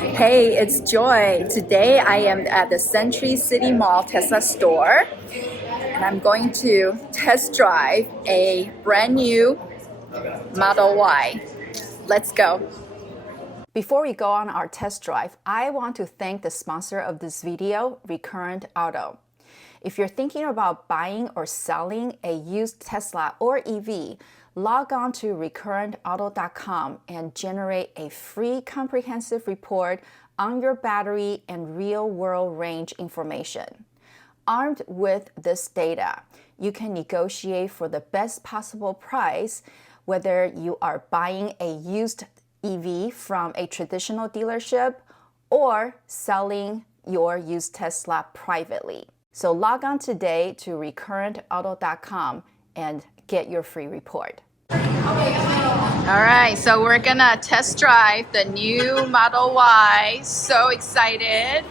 Hey, it's Joy. Today I am at the Century City Mall Tesla store and I'm going to test drive a brand new Model Y. Let's go. Before we go on our test drive, I want to thank the sponsor of this video, Recurrent Auto. If you're thinking about buying or selling a used Tesla or EV, log on to recurrentauto.com and generate a free comprehensive report on your battery and real-world range information. Armed with this data, you can negotiate for the best possible price, whether you are buying a used EV from a traditional dealership or selling your used Tesla privately. So log on today to recurrentauto.com and get your free report. All right, so we're gonna test drive the new Model Y. So excited.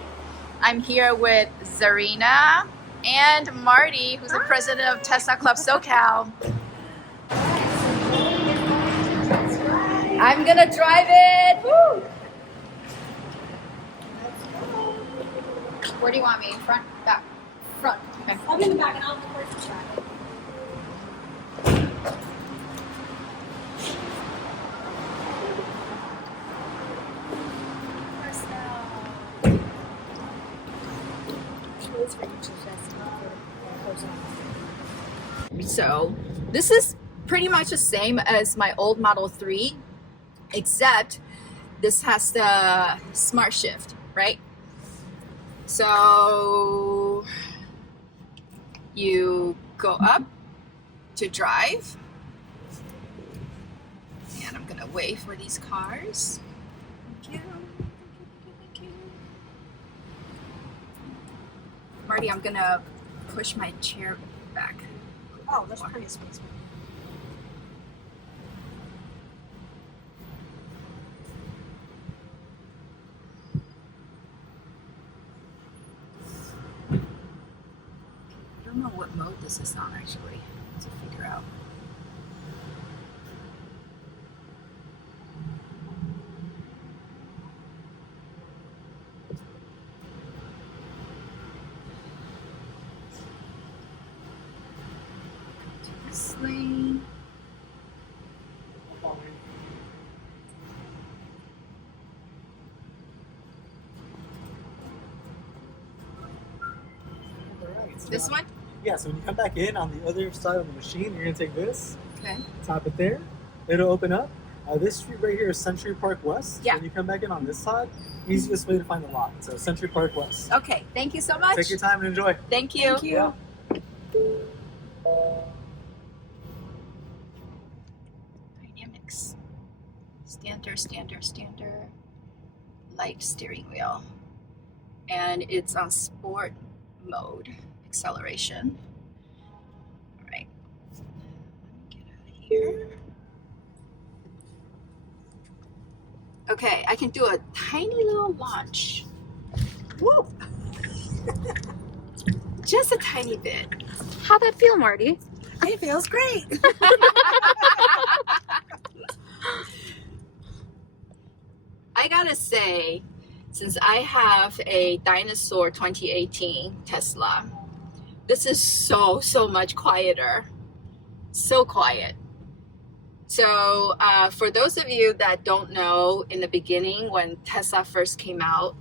I'm here with Zarina and Marty, who's the president of Tesla Club SoCal. I'm gonna drive it. Woo! Where do you want me? Front, back? Front. Okay. I'll be in the back and I'll report the track. So this is pretty much the same as my old Model 3, except this has the smart shift, right? So you go up to drive, and I'm gonna wait for these cars. Thank you. Thank you. Marty, I'm gonna push my chair back. Oh, that's pretty space. I don't know what mode this is on actually to figure out. This lane. This one? Yeah, so when you come back in on the other side of the machine, you're going to take this, Okay. tap it there, it'll open up. This street right here is Century Park West. Yeah. When you come back in on this side, easiest way to find the lot. So Century Park West. Okay, thank you so much. Take your time and enjoy. Thank you. Thank you. Yeah. Dynamics. Standard. Light steering wheel. And it's on sport mode. Acceleration. All right. Let me get out of here. Okay, I can do a tiny little launch. Woo! Just a tiny bit. How'd that feel, Marty? It feels great. I gotta say, since I have a Dinosaur 2018 Tesla, this is so much quieter. So quiet. So for those of you that don't know, in the beginning when Tesla first came out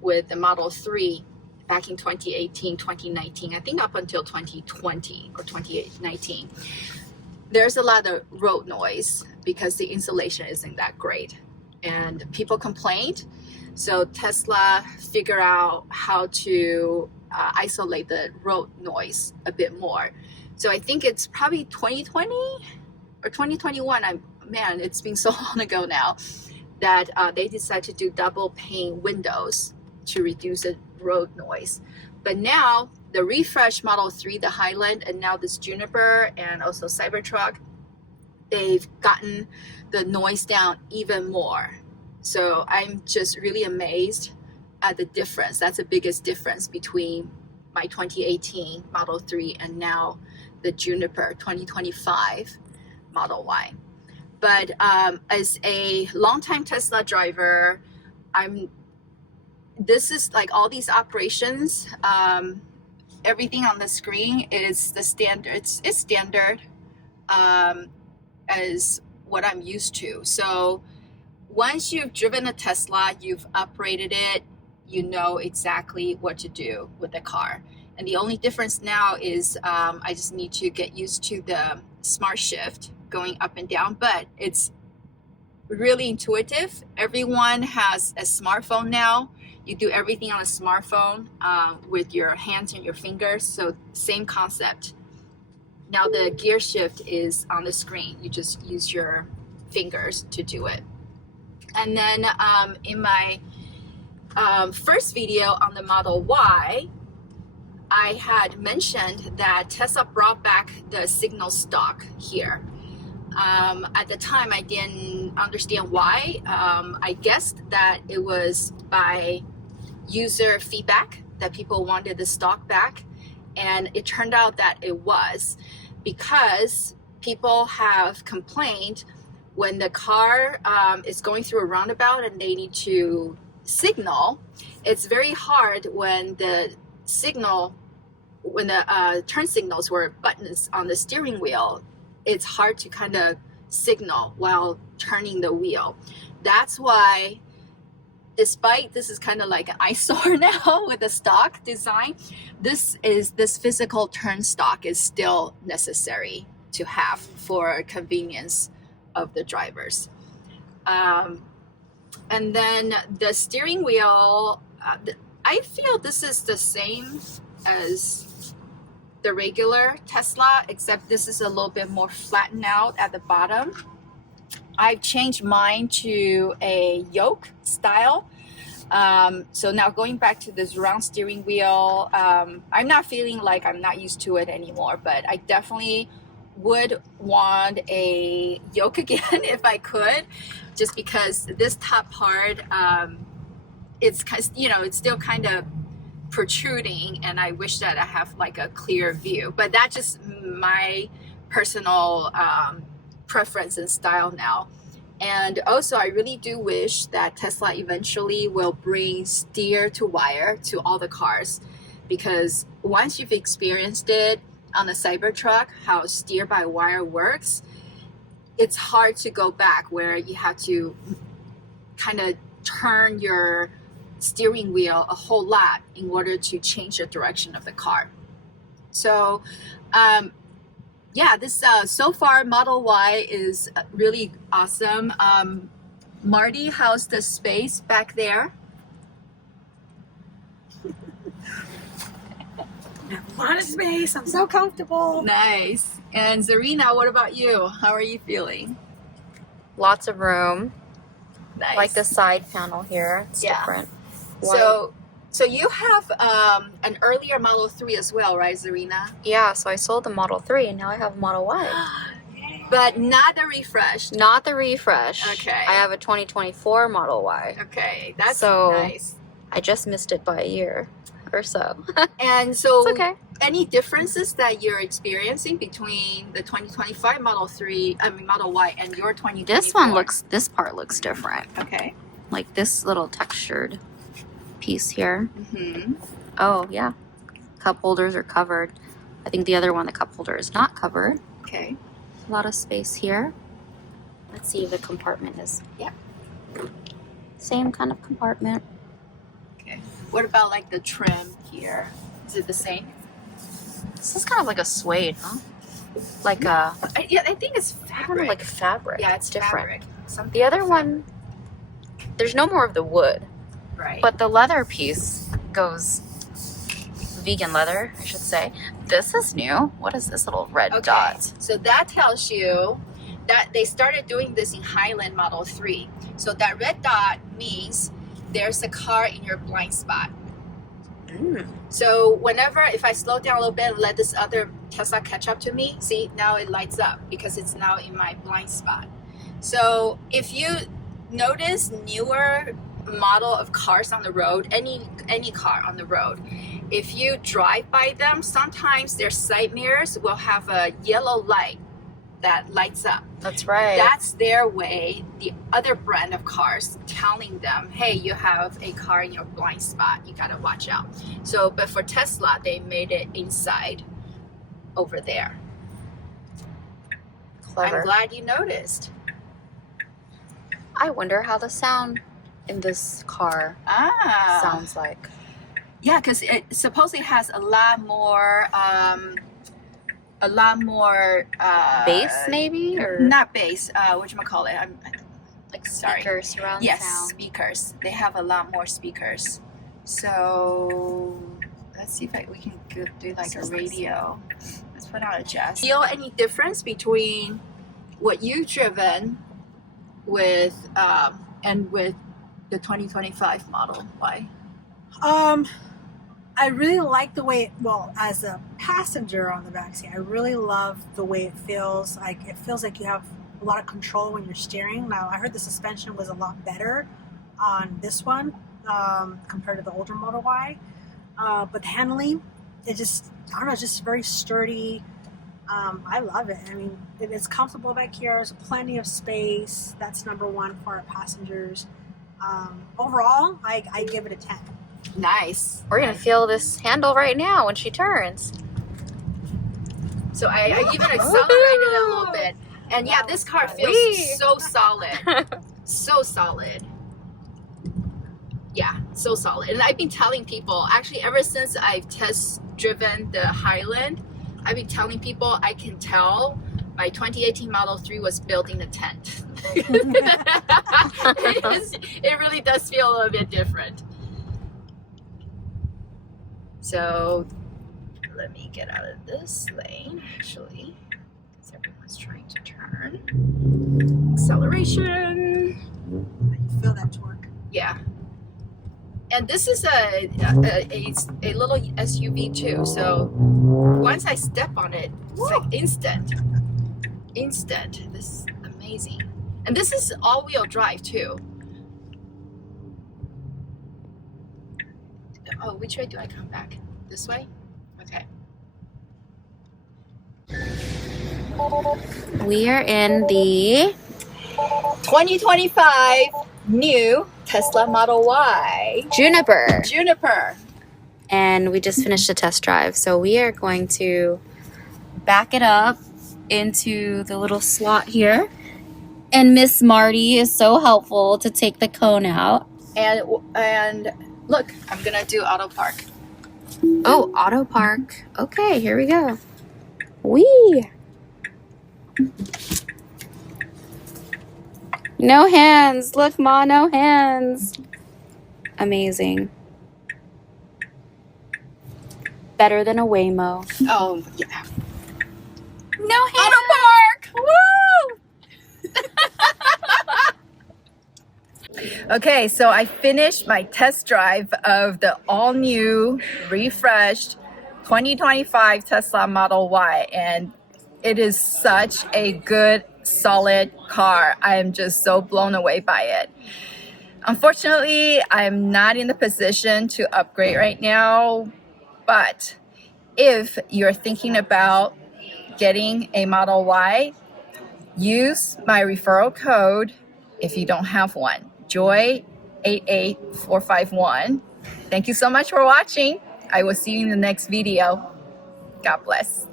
with the Model 3 back in 2018, 2019, I think up until 2020 or 2019, there's a lot of road noise because the insulation isn't that great. And people complained. So Tesla figured out how to isolate the road noise a bit more. So I think it's probably 2020 or 2021. Man, it's been so long ago now that they decided to do double pane windows to reduce the road noise. But now the refresh Model 3, the Highland, and now this Juniper and also Cybertruck, they've gotten the noise down even more. So I'm just really amazed at the difference. That's the biggest difference between my 2018 Model 3 and now the Juniper 2025 Model Y. But as a longtime Tesla driver, this is like all these operations, everything on the screen is the standard. It's standard as what I'm used to. So once you've driven a Tesla, you've operated it, you know exactly what to do with the car. And the only difference now is I just need to get used to the smart shift going up and down, but it's really intuitive. Everyone has a smartphone now. You do everything on a smartphone with your hands and your fingers. So same concept. Now the gear shift is on the screen. You just use your fingers to do it. And then in my first video on the Model Y, I had mentioned that Tesla brought back the signal stock here. At the time, I didn't understand why. I guessed that it was by user feedback that people wanted the stock back. And it turned out that it was because people have complained when the car is going through a roundabout and they need to signal. It's very hard when the turn signals were buttons on the steering wheel. It's hard to kind of signal while turning the wheel. That's why, despite this is kind of like an eyesore now with the stock design, this physical turn stock is still necessary to have for convenience of the drivers. And then the steering wheel, I feel this is the same as the regular Tesla, except this is a little bit more flattened out at the bottom. I've changed mine to a yoke style. So now going back to this round steering wheel, I'm not feeling like I'm not used to it anymore, but I definitely would want a yoke again if I could, just because this top part, it's still kind of protruding, and I wish that I have like a clear view. But that's just my personal preference and style now. And also, I really do wish that Tesla eventually will bring steer to wire to all the cars, because once you've experienced it on the Cybertruck, how steer by wire works, it's hard to go back where you have to kind of turn your steering wheel a whole lot in order to change the direction of the car. So yeah, this so far Model Y is really awesome. Marty, how's the space back there? A lot of space. I'm so comfortable. Nice. And Zarina, what about you? How are you feeling? Lots of room. Nice. Like the side panel here. It's different. So you have an earlier Model 3 as well, right, Zarina? Yeah, so I sold the Model 3 and now I have a Model Y. But not the refresh. Not the refresh. Okay. I have a 2024 Model Y. Okay, that's So nice. I just missed it by a year or so. And so, It's okay. Any differences that you're experiencing between the 2025 Model Y and your 2024? This part looks different. Okay. Like this little textured piece here. Mm-hmm. Oh, yeah. Cup holders are covered. I think the other one, the cup holder is not covered. Okay. A lot of space here. Let's see if the compartment is. Yeah. Same kind of compartment. Okay. What about like the trim here? Is it the same? This is kind of like a suede, huh? Like a. I think it's Kind fabric. of like fabric. Yeah, it's different. Fabric. The other one, there's no more of the wood, Right. but the leather piece goes vegan leather, I should say. This is new. What is this little red dot? So that tells you that they started doing this in Highland Model 3. So that red dot means there's a car in your blind spot. So whenever, if I slow down a little bit and let this other Tesla catch up to me, see, now it lights up because it's now in my blind spot. So if you notice newer model of cars on the road, any car on the road, if you drive by them, sometimes their side mirrors will have a yellow light that lights up. That's right. That's their way, the other brand of cars telling them, hey, you have a car in your blind spot, you gotta watch out. So, but for Tesla, they made it inside over there. Clever. I'm glad you noticed. I wonder how the sound in this car sounds like. Yeah, because it supposedly has a lot more Bass, maybe, or not bass. Whatchamacallit? I'm like sorry. speakers, surround Yes, sound. speakers. They have a lot more speakers. So let's see if we can do like a radio. Let's put on a jazz. Feel any difference between what you've driven with and with the 2025 Model Y? I really like the way, as a passenger on the backseat, I really love the way it feels. Like, it feels like you have a lot of control when you're steering. Now, I heard the suspension was a lot better on this one compared to the older Model Y. But the handling, it just, I don't know, it's just very sturdy. I love it. I mean, it's comfortable back here. There's plenty of space. That's number one for our passengers. Overall, I give it a 10. Nice. We're gonna feel this handle right now when she turns. So I even accelerated a little bit. And yeah, this car feels so solid. So solid. Yeah, so solid. And I've been telling people, actually ever since I've test driven the Highland, I've been telling people I can tell my 2018 Model 3 was built in a tent. It really does feel a little bit different. So let me get out of this lane, actually, because everyone's trying to turn. Acceleration. You feel that torque. Yeah. And this is a little SUV too. So once I step on it, it's like instant. Instant. This is amazing. And this is all-wheel drive too. Oh, which way do I come back? This way? Okay. We are in the 2025 new Tesla Model Y. Juniper. And we just finished a test drive. So we are going to back it up into the little slot here. And Miss Marty is so helpful to take the cone out. And look, I'm gonna do auto park. Oh, auto park. Okay, here we go. Whee! No hands. Look, Ma, no hands. Amazing. Better than a Waymo. Oh yeah. No hands. Auto park! Woo! Okay, so I finished my test drive of the all-new, refreshed 2025 Tesla Model Y, and it is such a good, solid car. I am just so blown away by it. Unfortunately, I'm not in the position to upgrade right now, but if you're thinking about getting a Model Y, use my referral code if you don't have one. Joy88451. Thank you so much for watching. I will see you in the next video. God bless.